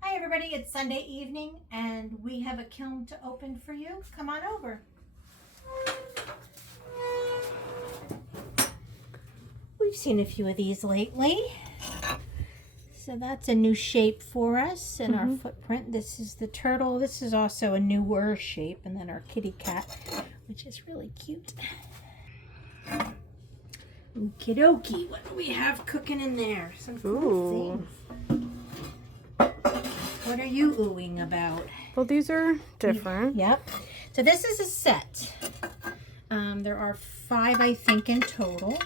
Hi everybody, it's Sunday evening and we have a kiln to open for you. Come on over. We've seen a few of these lately. So that's a new shape for us in our footprint. This is the turtle. This is also a newer shape. And then our kitty cat, which is really cute. Okie dokie, what do we have cooking in there? Some cool things. What are you oohing about? Well, these are different. Yep. So this is a set. There are 5, I think, in total.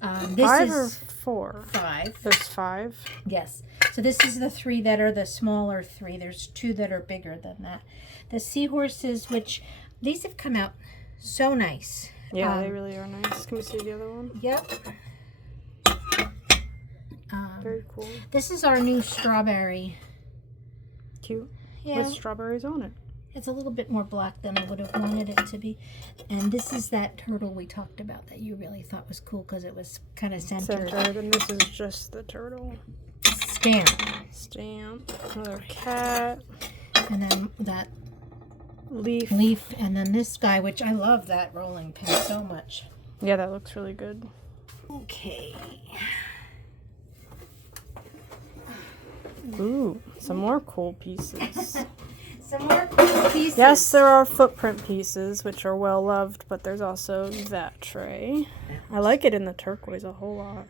This 5 is or 4? 5. There's 5. Yes. So this is the 3 that are the smaller 3. There's 2 that are bigger than that. The seahorses, which these have come out so nice. Yeah, they really are nice. Can we see the other one? Yep. Very cool. This is our new strawberry. Cute. Yeah. With strawberries on it. It's a little bit more black than I would have wanted it to be. And this is that turtle we talked about that you really thought was cool because it was kind of centered. And this is just the turtle. Stamp. Another cat. And then that Leaf. And then this guy, which I love that rolling pin so much. Yeah, that looks really good. Okay. Ooh, some more cool pieces. Some more cool pieces. Yes, there are footprint pieces, which are well loved, but there's also that tray. I like it in the turquoise a whole lot.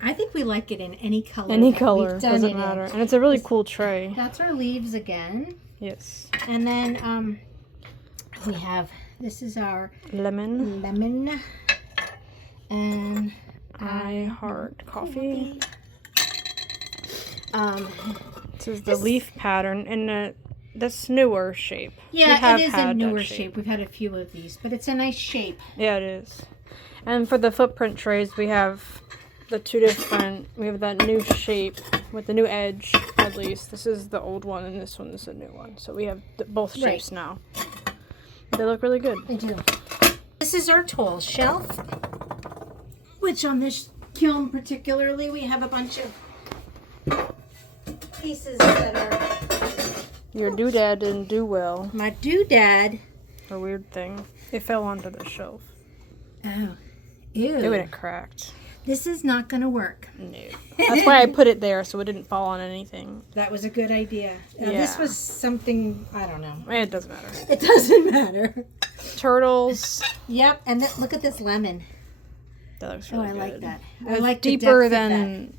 I think we like it in any color. Any color, doesn't matter. And it's a really cool tray. That's our leaves again. Yes. And then we have, this is our Lemon. And I heart coffee. This is the this leaf pattern in this newer shape. Yeah, it is a newer shape. We've had a few of these, but it's a nice shape. Yeah, it is. And for the footprint trays, we have the 2 different. We have that new shape with the new edge, at least. This is the old one, and this one is the new one. So we have both shapes now. They look really good. They do. This is our tall shelf, which on this kiln particularly, we have a bunch of pieces that are... Your doodad didn't do well. My doodad. A weird thing. It fell onto the shelf. Oh. Ew. It would have cracked. This is not going to work. No. That's why I put it there, so it didn't fall on anything. That was a good idea. This was something, I don't know. It doesn't matter. It doesn't matter. Turtles. Yep, and look at this lemon. That looks really good. I like that. I like deeper the depth than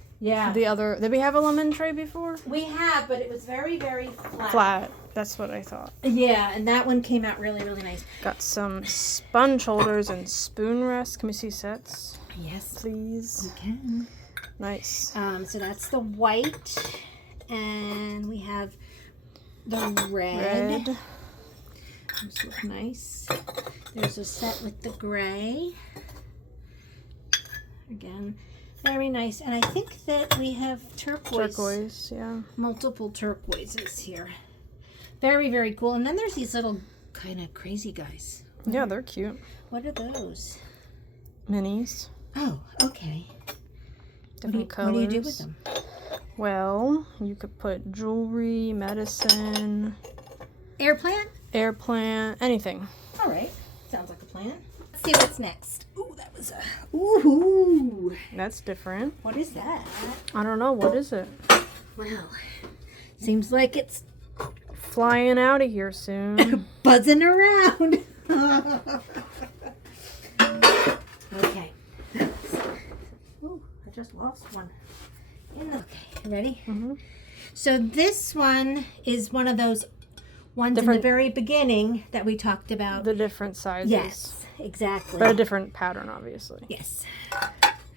the other. Did we have a lemon tray before? We have, but it was very, very flat. Flat. That's what I thought. Yeah, and that one came out really, really nice. Got some sponge holders and spoon rests. Can we see sets? Yes, please. we can. Nice. So that's the white, and we have the red. Those look nice. There's a set with the gray. Again, very nice. And I think that we have turquoise. Turquoise, yeah. Multiple turquoises here. Very, very cool. And then there's these little kind of crazy guys. Yeah, they're cute. What are those? Minis. Oh, okay. Different colors. What do you do with them? Well, you could put jewelry, medicine, Air plant? air plant, anything. All right. Sounds like a plan. Let's see what's next. Ooh, that was a... Ooh. That's different. What is that? I don't know. What is it? Well, seems like it's Flying out of here soon. buzzing around. Okay. Ooh, I just lost one. Okay, ready? Mm-hmm. So this one is one of those ones in the very beginning that we talked about. The different sizes. Yes, exactly. But a different pattern, obviously. Yes.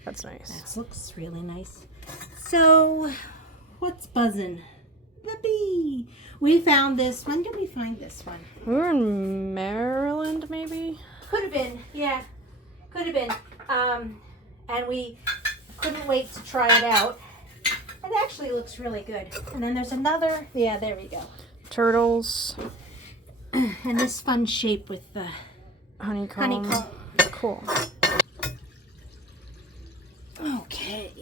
That's nice. That looks really nice. So, what's buzzing? The bee. We found this. When did we find this one? We were in Maryland, maybe? Could have been. Yeah. Could have been. And we couldn't wait to try it out. It actually looks really good. And then there's another. Yeah, there we go. Turtles. And this fun shape with the Honeycomb. Cool. Okay.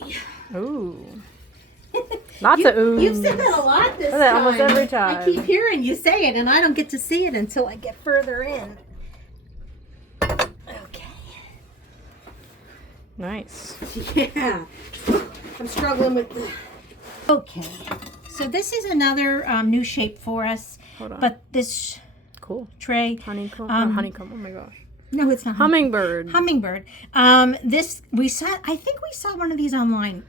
Ooh. Lots of ooh. You've said that a lot this Said that time. almost every time. I keep hearing you say it, and I don't get to see it until I get further in. Okay. Nice. Yeah. I'm struggling with the... Okay. So this is another new shape for us. Hold on. But this Cool. tray... Honeycomb. Honeycomb. Oh my gosh. No, it's not. Hummingbird. Hummingbird. This we saw. I think we saw one of these online,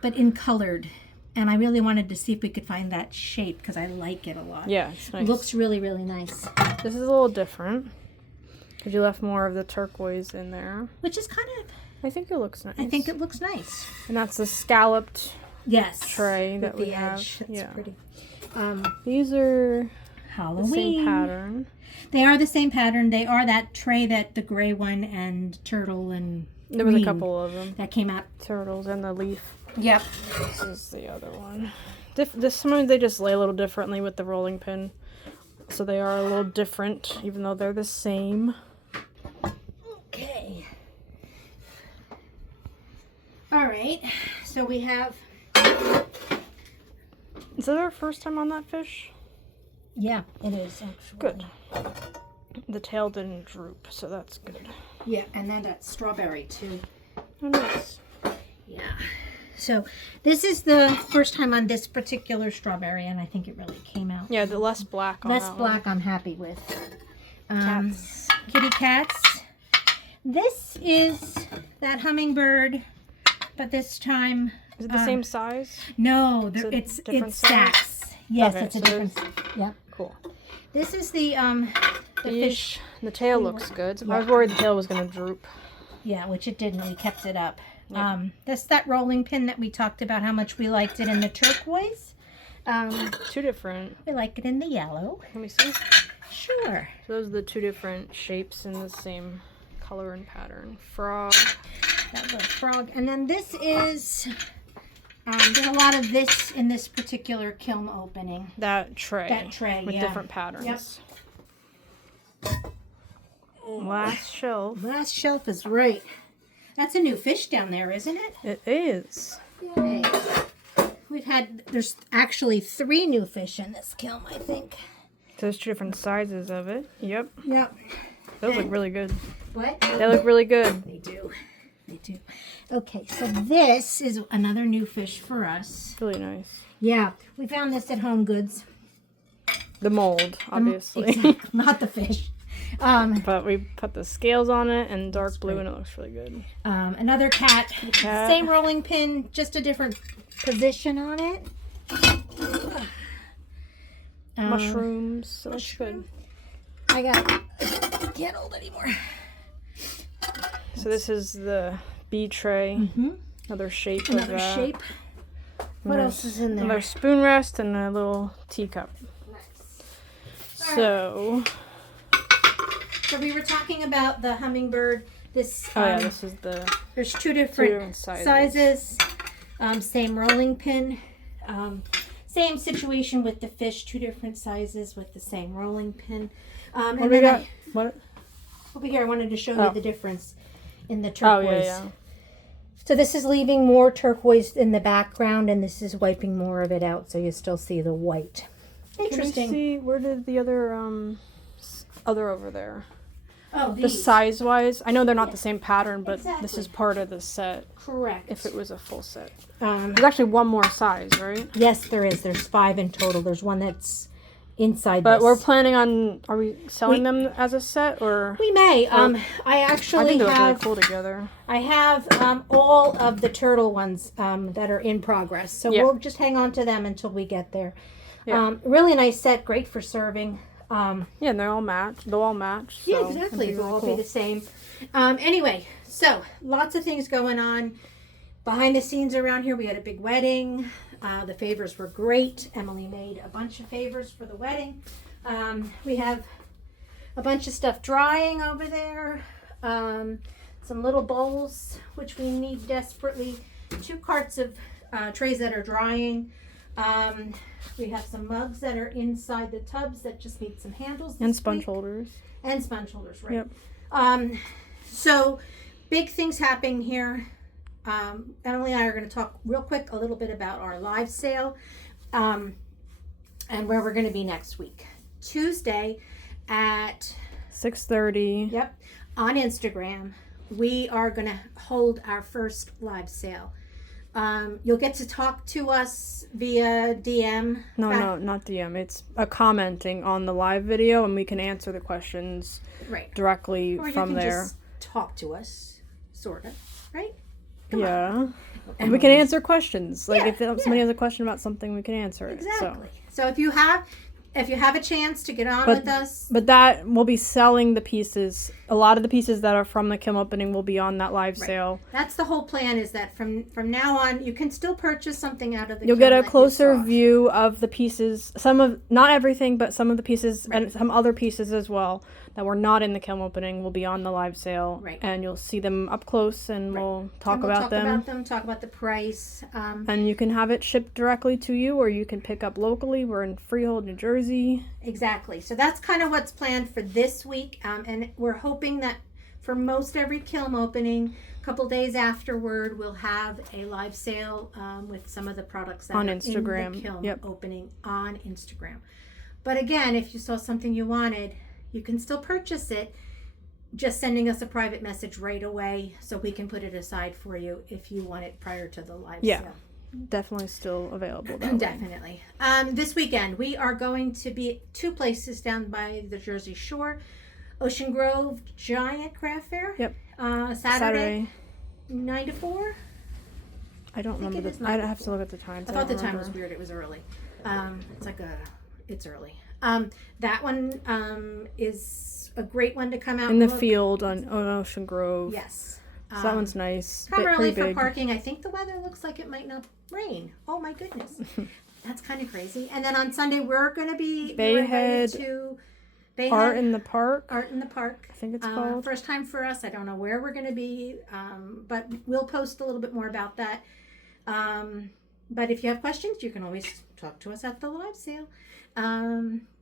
but in colored, and I really wanted to see if we could find that shape because I like it a lot. Yeah, it's nice. Looks really, really nice. This is a little different because you left more of the turquoise in there. Which is kind of. I think it looks nice. I think it looks nice. And that's the scalloped Yes. tray with that we the have. edge. That's Yeah. pretty. These are Halloween. the same pattern. They are the same pattern. They are that tray that the gray one and turtle and There was a green couple of them. that came out. Turtles and the leaf. Yep. This is the other one. Sometimes they just lay a little differently with the rolling pin. So they are a little different, even though they're the same. Okay. All right. So we have. Is that our first time on that fish? Yeah, it is actually. Good. The tail didn't droop, so that's good. Yeah, and then that strawberry too. Oh, nice. Yeah. So this is the first time on this particular strawberry, and I think it really came out. Yeah, the less black on Less that black I'm happy with. Cats. Kitty cats. This is that hummingbird, but this time... Is it the same size? No, Is it it's different stacks. Yes, Okay, it's a so different... Yep. Cool. This is the fish. The tail looks good. I was worried the tail was going to droop. Yeah, which it didn't. We kept it up. Yeah. That's that rolling pin that we talked about how much we liked it in the turquoise. Two different. We like it in the yellow. Let me see. Sure. So those are the two different shapes in the same color and pattern. Frog. That little frog. And then this is... there's a lot of this in this particular kiln opening. That tray. That tray, with yeah. different patterns. Yep. Last shelf. Last shelf is right. That's a new fish down there, isn't it? It is. Yay. There's actually 3 new fish in this kiln, I think. There's two different sizes of it. Yep. Yep. Those look really good. What? They look really good. They do. They do. Okay, so this is another new fish for us. Really nice. Yeah, we found this at Home Goods. The mold, obviously. Exactly. Not the fish. But we put the scales on it and dark blue, and it looks really good. Another cat. Cat. Same rolling pin, just a different position on it. Mushrooms. So that's good. I can't hold anymore. So this is the bee tray. Mm-hmm. Another shape of Another that. shape. What else is in there? Another spoon rest and a little teacup. Nice. So, So we were talking about the hummingbird. This. oh yeah, this is the There's two different sizes. Same rolling pin. Same situation with the fish. 2 different sizes with the same rolling pin. what and do we then got? What? over here, I wanted to show you the difference in the Oh turquoise. yeah. So this is leaving more turquoise in the background, and this is wiping more of it out, so you still see the white. Interesting. Can we see where did the other other over there? Oh, The these. size wise, I know they're not the same pattern, but this Exactly. is part of the set. Correct. If it was a full set, Um, there's actually one more size, right? yes, there is. There's 5 in total. There's one that's inside But this. we're planning on, are we selling them as a set or? We may. I I actually think they look really have. cool together. I have all of the turtle ones that are in progress, so Yeah. we'll just hang on to them until we get there. Yeah. Really nice set, great for serving. Yeah, and they'll all match. They'll all match. Yeah, so exactly. it'd be They'll really all cool. be the same. Anyway, so lots of things going on behind the scenes around here. We had a big wedding. The favors were great. Emily made a bunch of favors for the wedding. We have a bunch of stuff drying over there. Some little bowls, which we need desperately. 2 carts of trays that are drying. We have some mugs that are inside the tubs that just need some handles. And this sponge week. holders. And sponge holders, right. Yep. So big things happening here. Emily and I are going to talk real quick a little bit about our live sale and where we're going to be next week. Tuesday at 6:30. Yep, on Instagram, we are going to hold our first live sale. You'll get to talk to us via DM. No, not DM. It's a commenting on the live video, and we can answer the questions Right. directly Or from you can there. just talk to us, sort of, right? Yeah. And We can answer questions. Like Yeah, if somebody has a question about something, we can answer it. Exactly. So if you have a chance to get on But- with us, But that we'll be selling the pieces. A lot of the pieces that are from the Kiln opening will be on that live Right. sale. that's the whole plan. Is that from now on, you can still purchase something out of the. You'll kiln get a that you closer saw. view of the pieces. Not everything, but some of the pieces Right. and some other pieces as well that were not in the Kiln opening will be on the live sale. Right. And you'll see them up close, and Right. we'll talk And we'll about talk them. about them. Talk about the price. And you can have it shipped directly to you, or you can pick up locally. We're in Freehold, New Jersey. Exactly. So that's kind of what's planned for this week, and we're hoping that for most every kiln opening, a couple days afterward, we'll have a live sale with some of the products that On are Instagram. in the kiln Yep. opening on Instagram. But again, if you saw something you wanted, you can still purchase it. Just sending us a private message right away so we can put it aside for you if you want it prior to the live Yeah. sale. Definitely still available. That way. Definitely. This weekend, we are going to be at two places down by the Jersey Shore. Ocean Grove Giant Craft Fair. Yep. Saturday, 9 to 4. I don't think remember it is the. I 9 to have to look at the times. I thought the time was weird. It was early. It's early. That one is a great one to come out in the and look. field on Ocean Grove. Yes. So that one's nice. Come early Pretty for big. parking. I think the weather looks like it might not rain. Oh my goodness. That's kind of crazy. And then on Sunday, we're going to be we're invited Bayhead to Bayhead Art in the Park. Art in the Park. I think it's called. First time for us. I don't know where we're going to be, but we'll post a little bit more about that. But if you have questions, you can always talk to us at the live sale.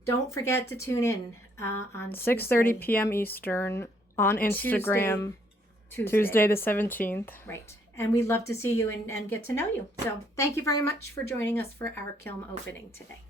Don't forget to tune in on 6:30 p.m. Eastern on Instagram. Tuesday the 17th. Right. And we'd love to see you and get to know you. So thank you very much for joining us for our kiln opening today.